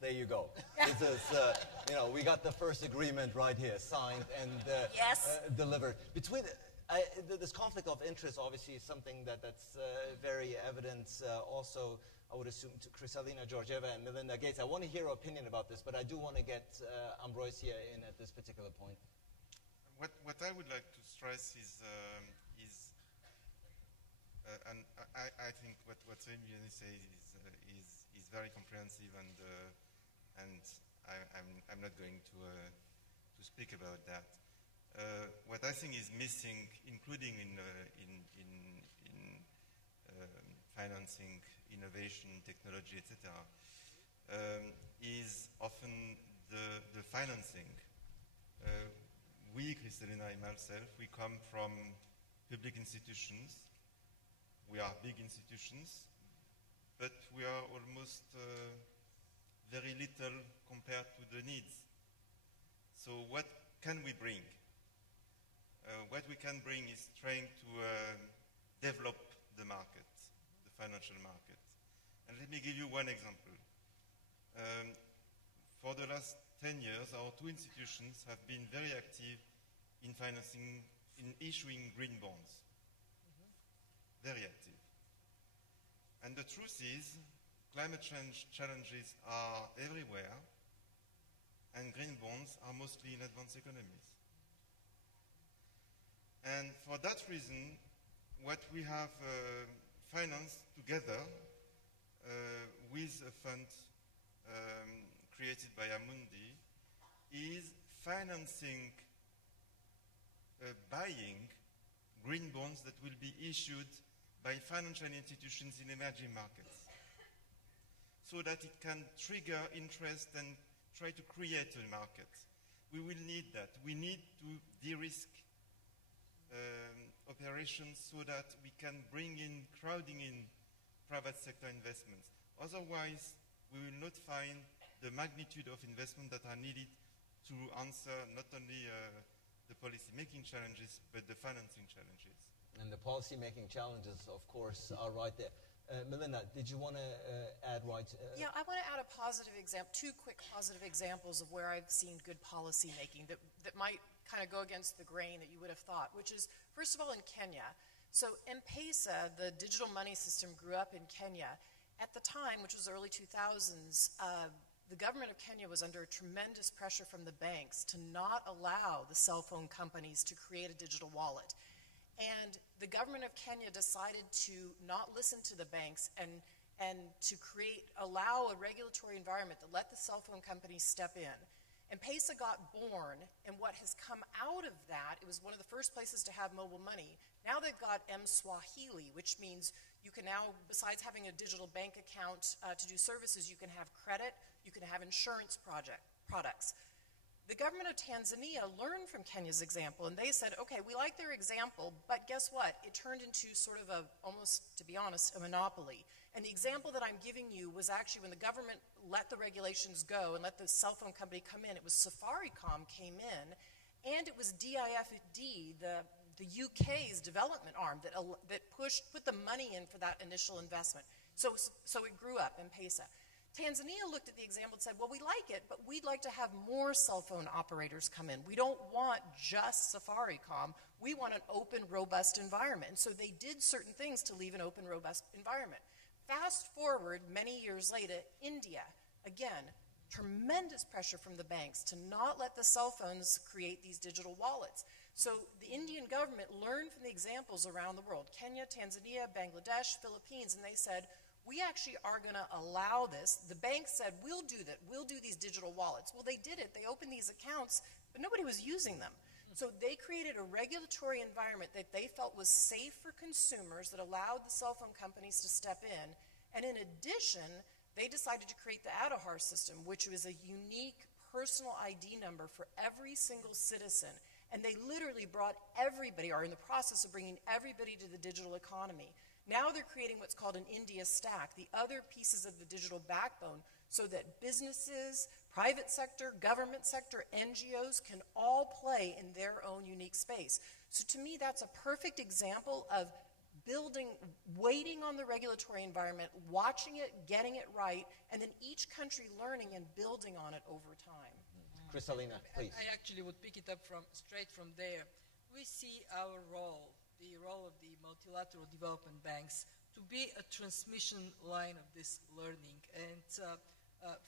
There you go. This is, you know, we got the first agreement right here, signed and Yes. Delivered. Between this conflict of interest, obviously, is something that's very evident. Also, I would assume to Kristalina Georgieva and Melinda Gates. I want to hear your opinion about this, but I do want to get Ambroise here in at this particular point. What I would like to stress is and I think what Amy says is very comprehensive, and I'm not going to speak about that. What I think is missing, including in financing innovation, technology, etc., is often the financing. We, Kristalina and myself, we come from public institutions. We are big institutions, but we are almost very little compared to the needs. So what can we bring? What we can bring is trying to develop the market, the financial market. And let me give you one example. For the last 10 years, our two institutions have been very active in financing, in issuing green bonds. Very active. And the truth is, climate change challenges are everywhere, and green bonds are mostly in advanced economies. And for that reason, what we have financed together with a fund created by Amundi is financing buying green bonds that will be issued by financial institutions in emerging markets, so that it can trigger interest and try to create a market. We will need that. We need to de-risk operations so that we can bring in, crowding in private sector investments. Otherwise, we will not find the magnitude of investment that are needed to answer not only the policy-making challenges, but the financing challenges. And the policy-making challenges, of course, are right there. Melinda, did you want to add right? Yeah, I want to add a positive example, two quick positive examples of where I've seen good policy making that might kind of go against the grain that you would have thought, which is, first of all, in Kenya. So M-Pesa, the digital money system, grew up in Kenya. At the time, which was the early 2000s, the government of Kenya was under tremendous pressure from the banks to not allow the cell phone companies to create a digital wallet. And the government of Kenya decided to not listen to the banks and to allow a regulatory environment that let the cell phone companies step in. M-Pesa got born, and what has come out of that, it was one of the first places to have mobile money. Now they've got M-Swahili, which means you can now, besides having a digital bank account to do services, you can have credit, you can have insurance products. The government of Tanzania learned from Kenya's example, and they said, okay, we like their example, but guess what? It turned into sort of almost, to be honest, a monopoly. And the example that I'm giving you was actually when the government let the regulations go and let the cell phone company come in, it was Safaricom came in, and it was DIFD, the UK's development arm that put the money in for that initial investment. So it grew up, M-Pesa. Tanzania looked at the example and said, well, we like it, but we'd like to have more cell phone operators come in. We don't want just Safaricom. We want an open, robust environment. And so they did certain things to leave an open, robust environment. Fast forward many years later, India, again, tremendous pressure from the banks to not let the cell phones create these digital wallets. So the Indian government learned from the examples around the world, Kenya, Tanzania, Bangladesh, Philippines, and they said, we actually are going to allow this. The banks said, we'll do that. We'll do these digital wallets. Well, they did it. They opened these accounts, but nobody was using them. So they created a regulatory environment that they felt was safe for consumers that allowed the cell phone companies to step in. And in addition, they decided to create the Aadhaar system, which was a unique personal ID number for every single citizen. And they literally brought everybody, or in the process of bringing everybody to the digital economy. Now they're creating what's called an India stack, the other pieces of the digital backbone, so that businesses, private sector, government sector, NGOs can all play in their own unique space. So to me, that's a perfect example of waiting on the regulatory environment, watching it, getting it right, and then each country learning and building on it over time. Kristalina, please. I actually would pick it up straight from there. We see our role, the role of the multilateral development banks, to be a transmission line of this learning. And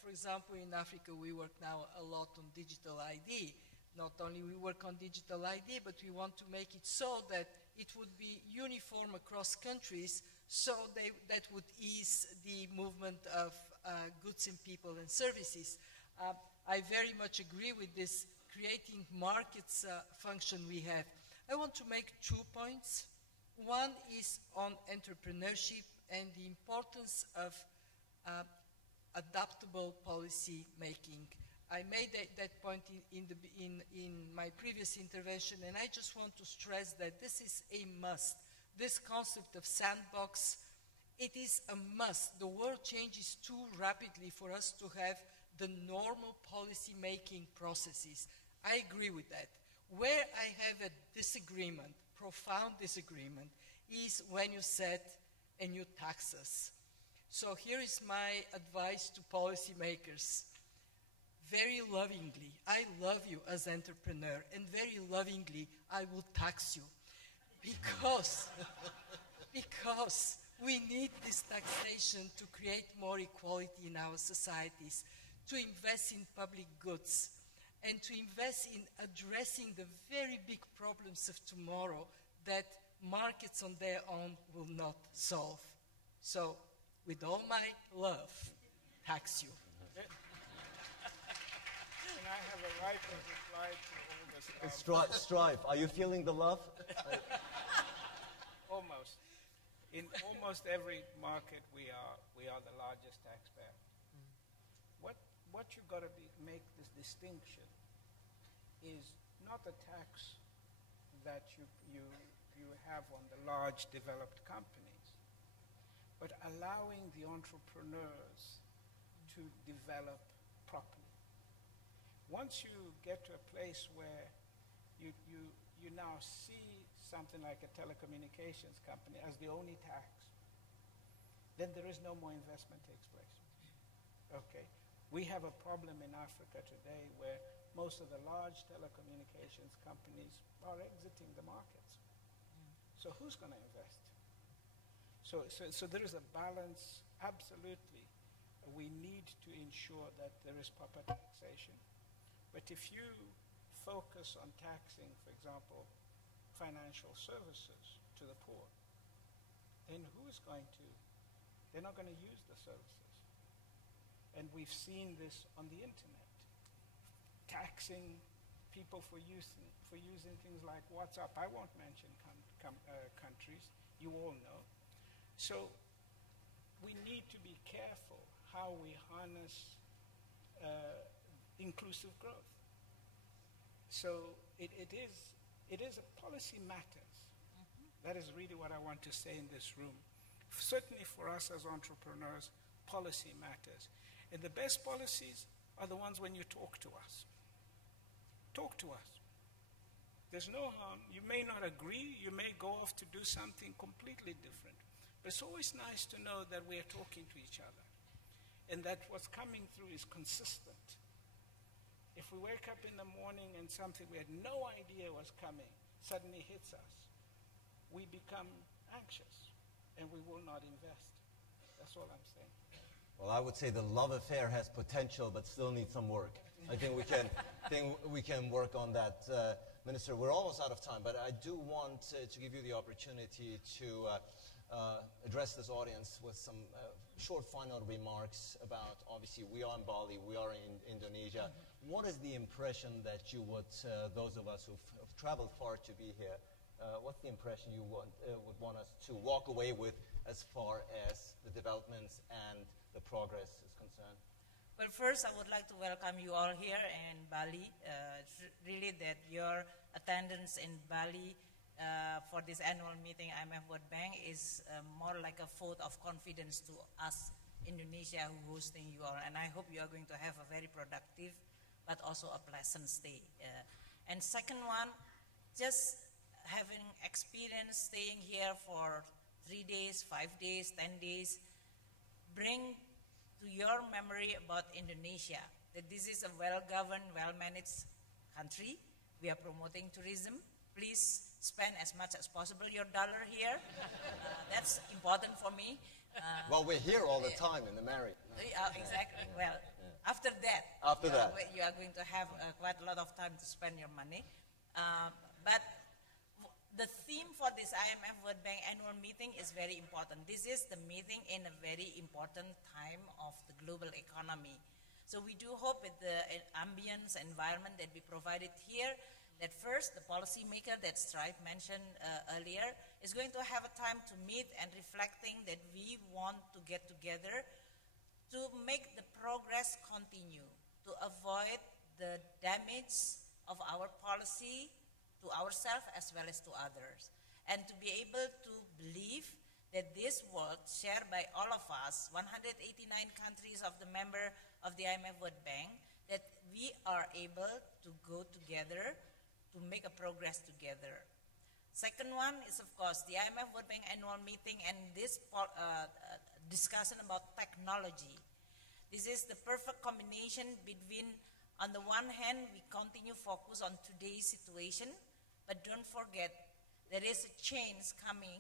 for example, in Africa, we work now a lot on digital ID. Not only we work on digital ID, but we want to make it so that it would be uniform across countries, so that would ease the movement of goods and people and services. I very much agree with this creating markets function we have. I want to make 2 points. One is on entrepreneurship and the importance of adaptable policy making. I made that point in my previous intervention, and I just want to stress that this is a must. This concept of sandbox, it is a must. The world changes too rapidly for us to have the normal policy making processes. I agree with that. Where I have a disagreement, profound disagreement, is when you set a new taxes. So here is my advice to policymakers. Very lovingly, I love you as entrepreneur, and very lovingly, I will tax you. Because we need this taxation to create more equality in our societies, to invest in public goods, and to invest in addressing the very big problems of tomorrow that markets on their own will not solve. So, with all my love, tax you. Can I have a right of reply to all this? Strive. Are you feeling the love? Almost. In almost every market, we are the largest taxpayer. What you got to make this distinction is not a tax that you have on the large developed companies, but allowing the entrepreneurs to develop properly. Once you get to a place where you now see something like a telecommunications company as the only tax, then there is no more investment takes place. Okay? We have a problem in Africa today where most of the large telecommunications companies are exiting the markets. So who's going to invest? So there is a balance, absolutely. We need to ensure that there is proper taxation. But if you focus on taxing, for example, financial services to the poor, then who is going to? They're not going to use the services. And we've seen this on the internet. Taxing people for using things like WhatsApp. I won't mention countries. You all know. So we need to be careful how we harness inclusive growth. So it is a policy matters. That is really what I want to say in this room. Certainly for us as entrepreneurs, policy matters. And the best policies are the ones when you talk to us. Talk to us. There's no harm. You may not agree. You may go off to do something completely different. But it's always nice to know that we are talking to each other and that what's coming through is consistent. If we wake up in the morning and something we had no idea was coming suddenly hits us, we become anxious and we will not invest. That's all I'm saying. Well, I would say the love affair has potential, but still needs some work. I think we can work on that. Minister, we're almost out of time, but I do want to give you the opportunity to address this audience with some short final remarks about, obviously, we are in Bali, we are in Indonesia. What is the impression that you would, those of us who've traveled far to be here, what's the impression you would want us to walk away with as far as the developments and the progress is concerned? Well, first, I would like to welcome you all here in Bali. It's really that your attendance in Bali for this annual meeting, IMF World Bank, is more like a vote of confidence to us, Indonesia, who hosting you all. And I hope you are going to have a very productive, but also a pleasant stay. And second one, just having experience staying here for 3 days, 5 days, 10 days, bring to your memory about Indonesia, that this is a well-governed, well-managed country. We are promoting tourism. Please spend as much as possible your dollar here. That's important for me. Well, we're here all the time in the Marriott. Exactly. Well, after that, you are going to have quite a lot of time to spend your money. But the theme for this IMF World Bank annual meeting is very important. This is the meeting in a very important time of the global economy. So we do hope with the ambience environment that we provided here, that first the policymaker that Stripe mentioned earlier is going to have a time to meet and reflecting that we want to get together to make the progress continue, to avoid the damage of our policy to ourselves as well as to others, and to be able to believe that this world shared by all of us, 189 countries of the member of the IMF World Bank, that we are able to go together to make a progress together. Second one is, of course, the IMF World Bank annual meeting and this discussion about technology. This is the perfect combination between, on the one hand, we continue focus on today's situation, but don't forget there is a change coming,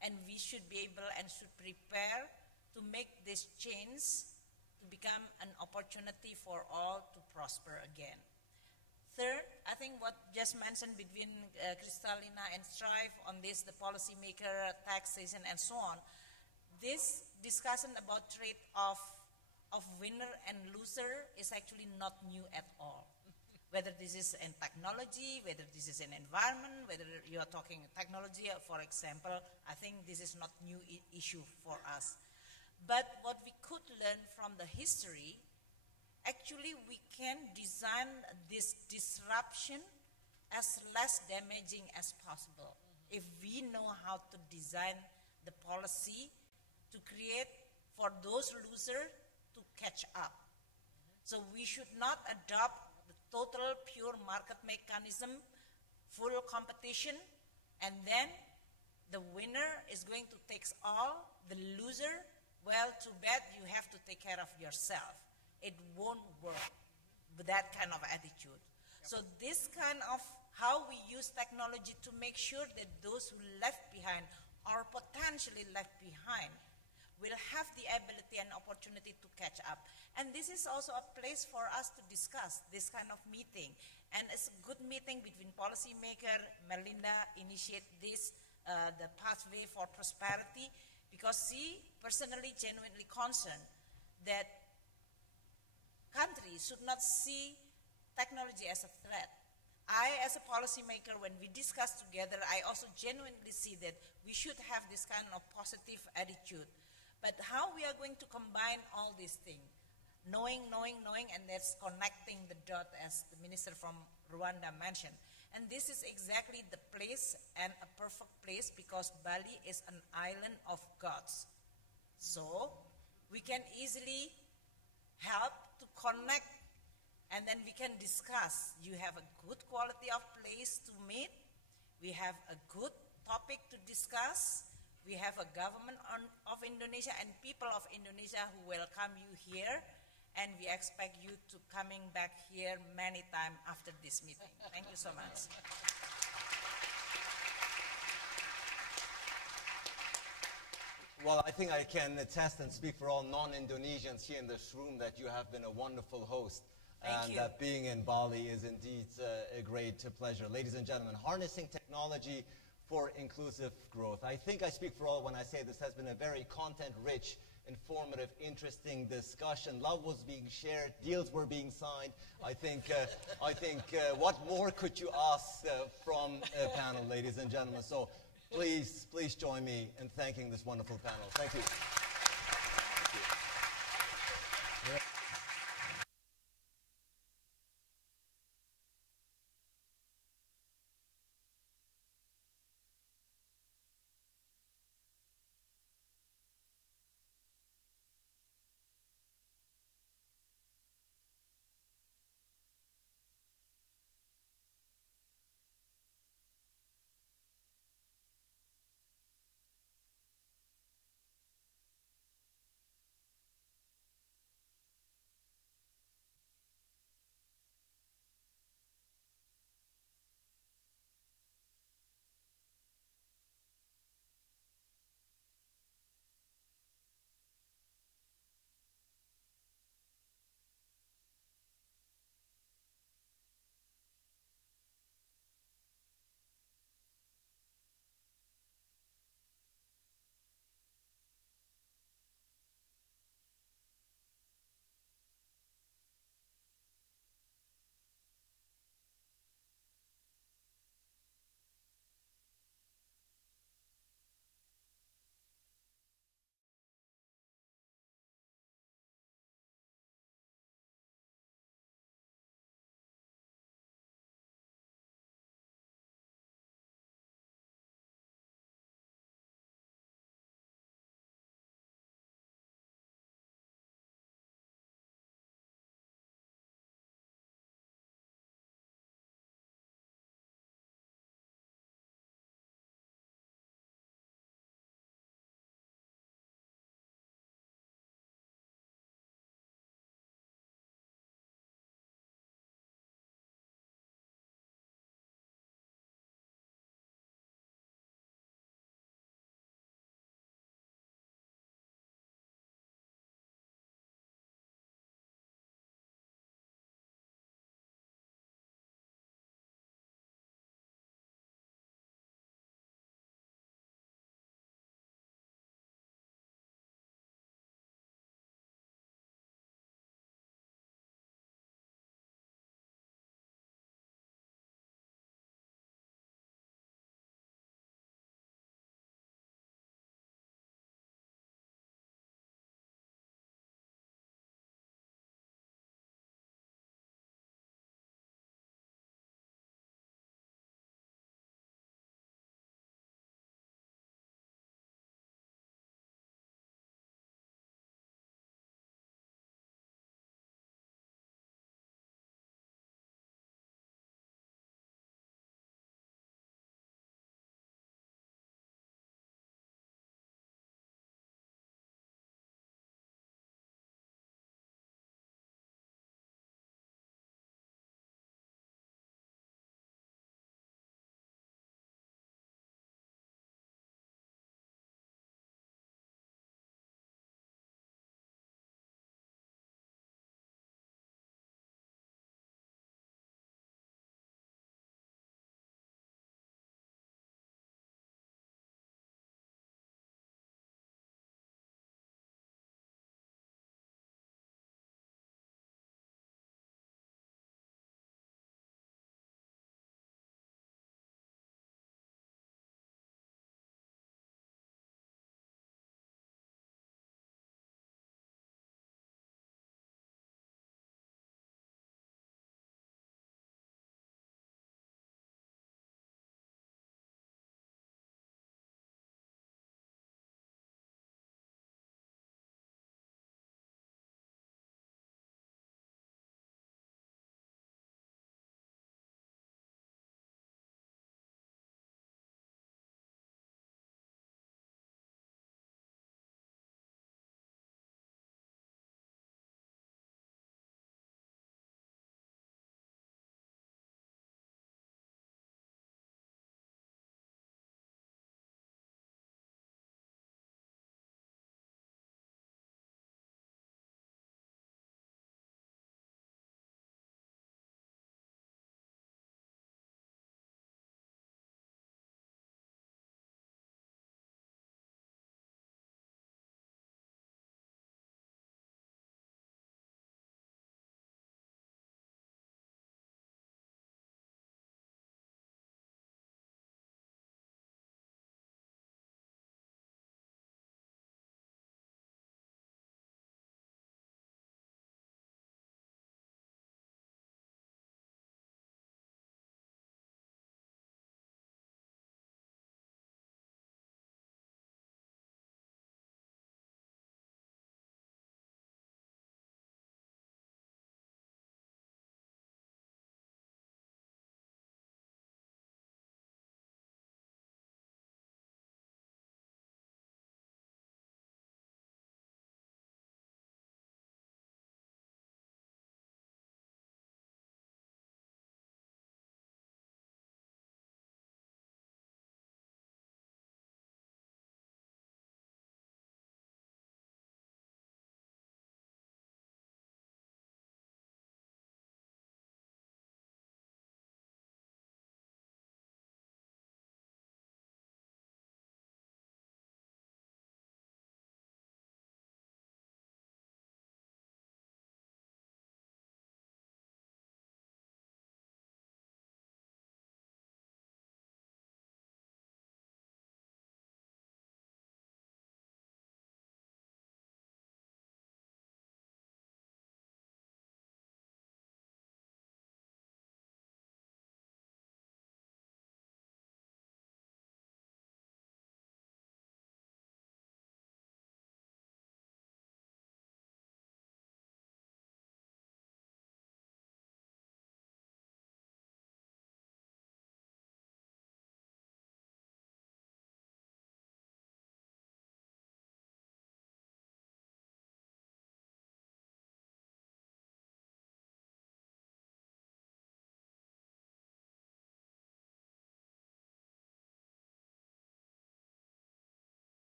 and we should be able and should prepare to make this change to become an opportunity for all to prosper again. Third, I think what just mentioned between Kristalina and Strive on this, the policymaker, taxation, and so on, this discussion about trade-off of winner and loser is actually not new at all. Whether this is in technology, whether this is in environment, whether you are talking technology, for example, I think this is not new issue for us. But what we could learn from the history, actually we can design this disruption as less damaging as possible if we know how to design the policy to create for those losers to catch up. So we should not adopt the total pure market mechanism, full competition, and then the winner is going to take all, the loser, well, too bad, you have to take care of yourself. It won't work with that kind of attitude. So this kind of how we use technology to make sure that those who left behind or potentially left behind will have the ability and opportunity to catch up. And this is also a place for us to discuss this kind of meeting. And it's a good meeting between policymaker, Melinda initiate this, the pathway for prosperity, because she personally genuinely concerned that countries should not see technology as a threat. I, as a policymaker, when we discuss together, I also genuinely see that we should have this kind of positive attitude. But how we are going to combine all these things, knowing, and that's connecting the dot, as the minister from Rwanda mentioned. And this is exactly the place and a perfect place because Bali is an island of gods. So we can easily help to connect, and then we can discuss. You have a good quality of place to meet. We have a good topic to discuss. We have a government of Indonesia and people of Indonesia who welcome you here, and we expect you to coming back here many times after this meeting. Thank you so much. Well, I think I can attest and speak for all non-Indonesians here in this room that you have been a wonderful host. Thank and you. that being in Bali is indeed a great pleasure. Ladies and gentlemen, harnessing technology for inclusive growth. I think I speak for all when I say this has been a very content-rich, informative, interesting discussion. Love was being shared, deals were being signed. I think what more could you ask from a panel, ladies and gentlemen? So please join me in thanking this wonderful panel. Thank you.